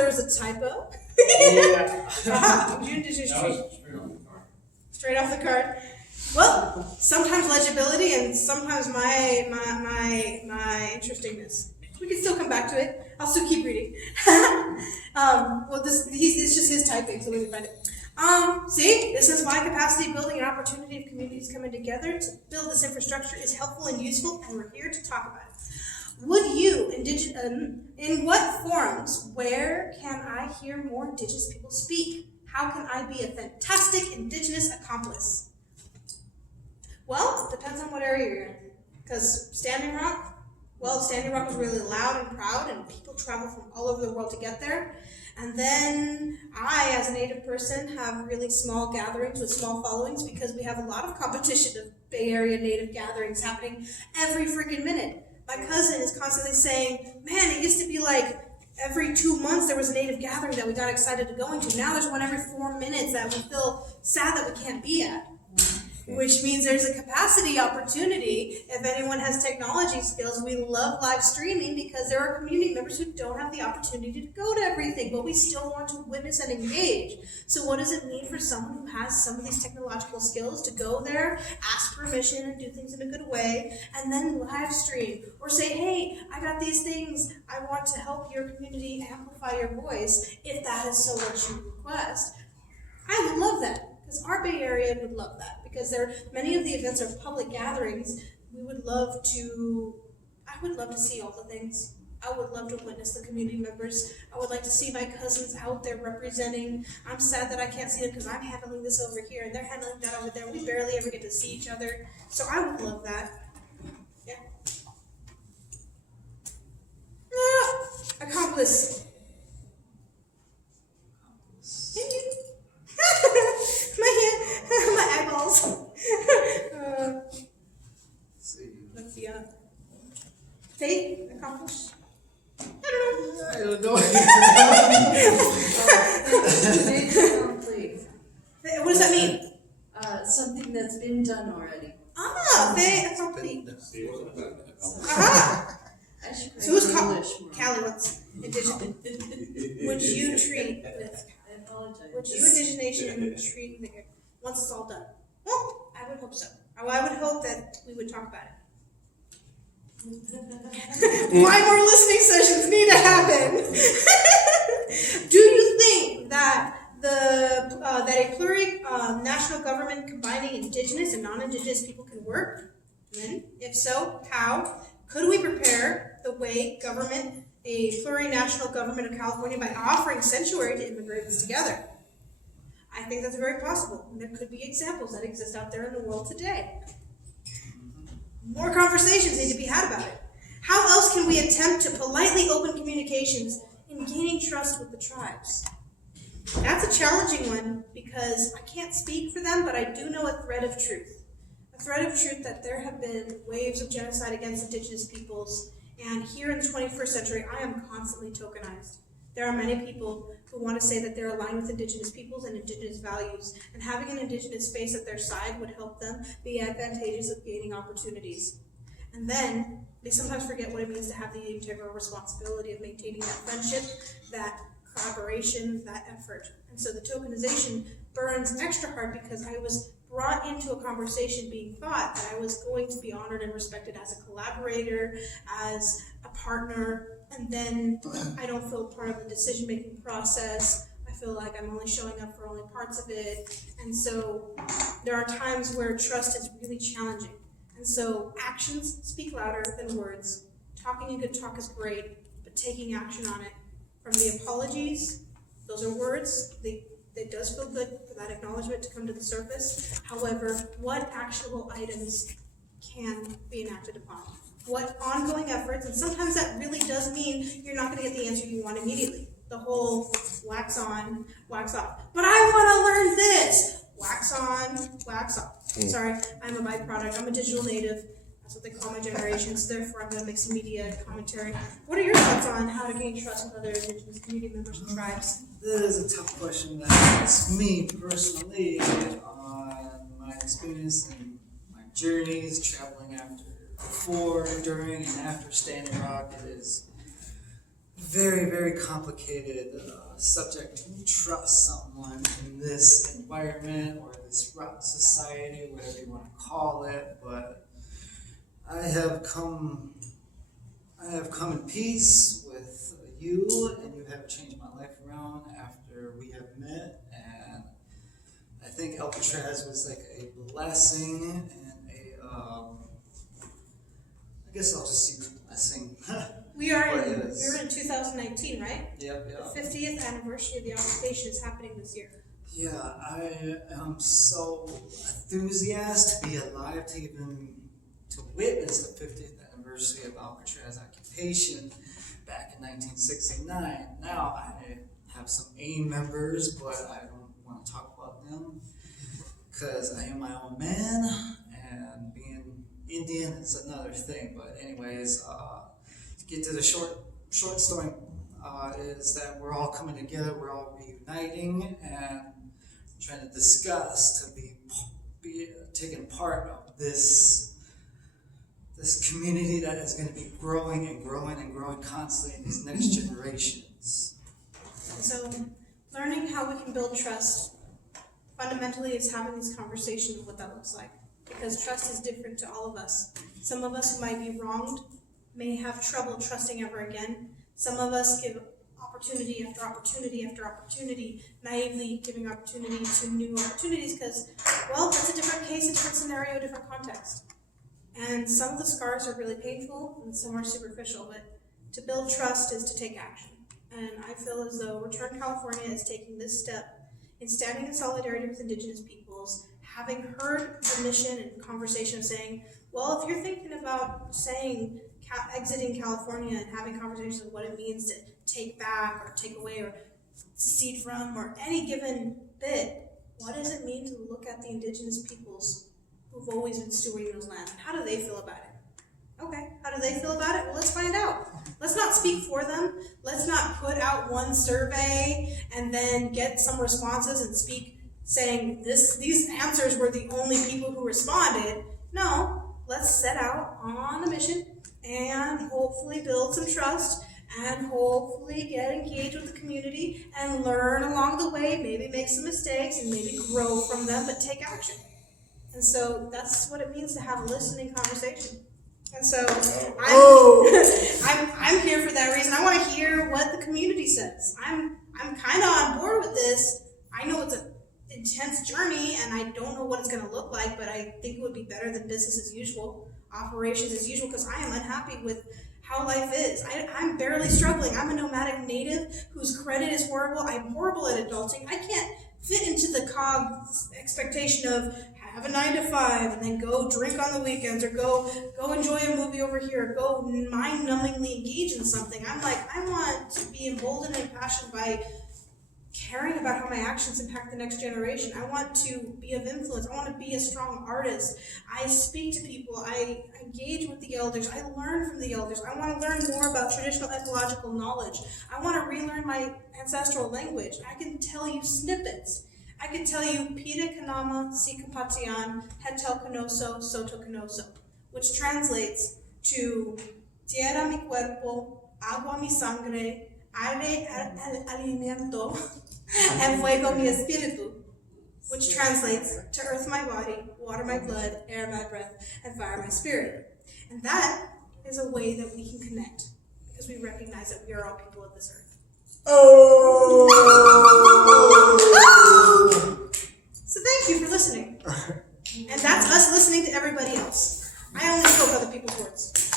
there was a typo. Yeah. June Indigenous Tree. That was straight off the card. Straight off the card. Well, sometimes legibility and sometimes my interestingness. We can still come back to it. I'll still keep reading. Well, it's just his typing, so let me find it. See, this is why capacity building and opportunity of communities coming together to build this infrastructure is helpful and useful, and we're here to talk about it. Would you, in what forums, where can I hear more Indigenous people speak? How can I be a fantastic Indigenous accomplice? Well, it depends on what area you're in. Because Standing Rock was really loud and proud, and people travel from all over the world to get there. And then I, as a Native person, have really small gatherings with small followings because we have a lot of competition of Bay Area Native gatherings happening every freaking minute. My cousin is constantly saying, man, it used to be like every 2 months there was a Native gathering that we got excited to go into. Now there's one every 4 minutes that we feel sad that we can't be at. Which means there's a capacity opportunity. If anyone has technology skills, we love live streaming because there are community members who don't have the opportunity to go to everything, but we still want to witness and engage. So what does it mean for someone who has some of these technological skills to go there, ask permission, and do things in a good way, and then live stream? Or say, hey, I got these things. I want to help your community amplify your voice, if that is so what you request. I would love that. Because our Bay Area would love that, because many of the events are public gatherings. I would love to see all the things. I would love to witness the community members. I would like to see my cousins out there representing. I'm sad that I can't see them because I'm handling this over here and they're handling that over there. We barely ever get to see each other. So I would love that. Yeah. Accomplice. My eyeballs. Let's see. Faith, accomplish. I don't know. What does that mean? Something that's been done already. Faith, accomplish. I should So who's English more. Callie, what's Indigenous? Would you treat with? I apologize. Would you indigenation treat the once it's all done? Well, I would hope so. I would hope that we would talk about it. Why more listening sessions need to happen? Do you think that that a plurinational government combining Indigenous and non-Indigenous people can work? And if so, how? Could we prepare the way a plurinational government of California by offering sanctuary to immigrants together? I think that's very possible. And there could be examples that exist out there in the world today. More conversations need to be had about it. How else can we attempt to politely open communications in gaining trust with the tribes? That's a challenging one because I can't speak for them, but I do know a thread of truth. A thread of truth that there have been waves of genocide against Indigenous peoples, and here in the 21st century, I am constantly tokenized. There are many people who want to say that they're aligned with Indigenous peoples and Indigenous values, and having an Indigenous face at their side would help them be advantageous of gaining opportunities. And then they sometimes forget what it means to have the integral responsibility of maintaining that friendship, that collaboration, that effort. And so the tokenization burns extra hard because I was brought into a conversation being thought that I was going to be honored and respected as a collaborator, as a partner, and then I don't feel part of the decision-making process. I feel like I'm only showing up for only parts of it. And so there are times where trust is really challenging. And so actions speak louder than words. Talking a good talk is great, but taking action on it. From the apologies, those are words. It does feel good for that acknowledgement to come to the surface. However, what actionable items can be enacted upon? What ongoing efforts, and sometimes that really does mean you're not going to get the answer you want immediately. The whole wax on, wax off. But I want to learn this. Wax on, wax off. Sorry, I'm a byproduct. I'm a digital native. That's what they call my generation. So therefore, I'm going to make some media commentary. What are your thoughts on how to gain trust with other Indigenous community members and tribes? That is a tough question to ask me personally on my experience and my journeys traveling before, during, and after Standing Rock. It is very, very complicated subject to trust someone in this environment or this rotten society, whatever you want to call it. But I have come in peace with you, and you have changed my life around after we have met. And I think Alcatraz was like a blessing and I guess I'll just see blessing. We are What in is? we're in 2019, right? Yep. The 50th anniversary of the occupation is happening this year. Yeah, I am so enthusiastic to be alive to witness the 50th anniversary of Alcatraz occupation back in 1969. Now I have some AIM members, but I don't want to talk about them because I am my own man, and being Indian is another thing. But anyways, to get to the short story, is that we're all coming together, we're all reuniting, and trying to discuss to be taking part of this community that is going to be growing and growing and growing constantly in these next generations. And so, learning how we can build trust fundamentally is having this conversation of what that looks like. Because trust is different to all of us. Some of us who might be wronged may have trouble trusting ever again. Some of us give opportunity after opportunity after opportunity, naively giving opportunity to new opportunities because, well, that's a different case, a different scenario, a different context. And some of the scars are really painful and some are superficial, but to build trust is to take action. And I feel as though Return California is taking this step in standing in solidarity with Indigenous peoples, having heard the mission and conversation of saying, well, if you're thinking about saying exiting California and having conversations of what it means to take back or take away or secede from or any given bit, what does it mean to look at the Indigenous peoples who've always been stewarding those lands? How do they feel about it? Okay, how do they feel about it? Well, let's find out. Let's not speak for them. Let's not put out one survey and then get some responses and speak saying these answers were the only people who responded. No, let's set out on a mission and hopefully build some trust and hopefully get engaged with the community and learn along the way, maybe make some mistakes and maybe grow from them, but take action. And so that's what it means to have a listening conversation. And so I'm here for that reason. I want to hear what the community says. I'm kind of on board with this. I know it's an intense journey and I don't know what it's going to look like, but I think it would be better than business as usual, operations as usual, because I am unhappy with how life is. I'm barely struggling. I'm a nomadic native whose credit is horrible. I'm horrible at adulting. I can't fit into the COG expectation of have a 9 to 5 and then go drink on the weekends or go enjoy a movie over here, or go mind-numbingly engage in something. I'm like, I want to be emboldened and passionate by caring about how my actions impact the next generation. I want to be of influence. I want to be a strong artist. I speak to people. I engage with the elders. I learn from the elders. I want to learn more about traditional ecological knowledge. I want to relearn my ancestral language. I can tell you snippets. I can tell you Pida Kanama, Sikapatian, Hetel Canoso, Soto Canoso, which translates to Tierra mi cuerpo, agua mi sangre, aire el alimento, and fuego mi espíritu, which translates to earth my body, water my blood, air my breath, and fire my spirit. And that is a way that we can connect, because we recognize that we are all people of this earth. So thank you for listening. And that's us listening to everybody else. I only spoke other people's words.